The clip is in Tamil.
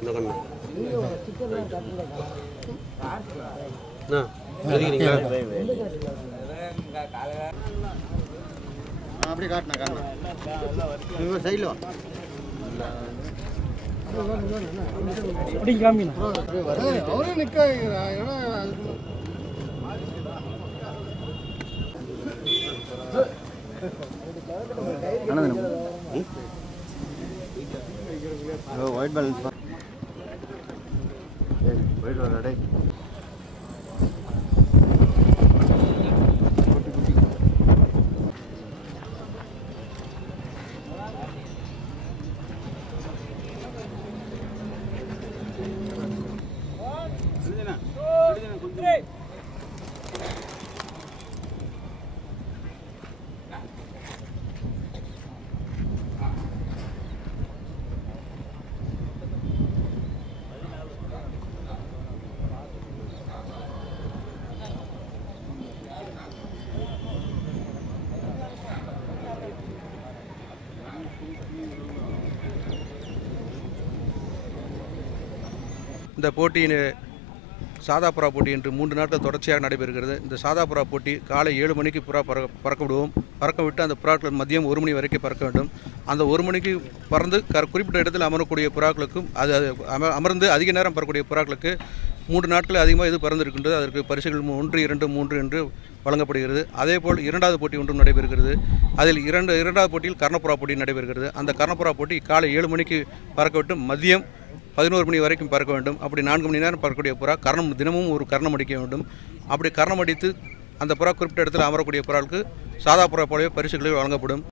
இந்த கண்ணு தெரியுங்களா? அப்படி காட்டினா காட்டினா சைடில் அவரே நிற்க ஒயிட் பேலன்ஸ் ஒயிட் வரடை இந்த போட்டியின் சாதா புறா போட்டி என்று 3 நாட்கள் தொடர்ச்சியாக நடைபெறுகிறது. இந்த சாதா புறா போட்டி காலை 7 மணிக்கு புறா பறக்க விடுவோம். பறக்க விட்டு அந்த புறாக்கள் மதியம் 1 மணி வரைக்கும் பறக்க வேண்டும். அந்த 1 மணிக்கு பறந்து குறிப்பிட்ட இடத்தில் அமரக்கூடிய புறாக்களுக்கும் அது அமர்ந்து அதிக நேரம் பறக்கக்கூடிய புறாக்களுக்கு 3 நாட்கள் அதிகமாக இது பறந்திருக்கின்றது. அதற்கு பரிசுகள் 1, 2, 3 என்று வழங்கப்படுகிறது. அதேபோல் 2வது போட்டி ஒன்றும் நடைபெறுகிறது. அதில் இரண்டாவது போட்டியில் கர்ணப்புறா போட்டி நடைபெறுகிறது. அந்த கர்ணப்புறா போட்டி காலை 7 மணிக்கு பறக்க விட்டு மதியம் 11 மணி வரைக்கும் பறக்க வேண்டும். அப்படி 4 மணி நேரம் பறக்கக்கூடிய புறா தினமும் ஒரு கர்ணம் அடிக்க வேண்டும். அப்படி கர்ணம் அடித்து அந்த புறா குறிப்பிட்ட இடத்தில் அமரக்கூடிய புறாவுக்கு சாதா புறா போலவே பரிசுகள் வழங்கப்படும்.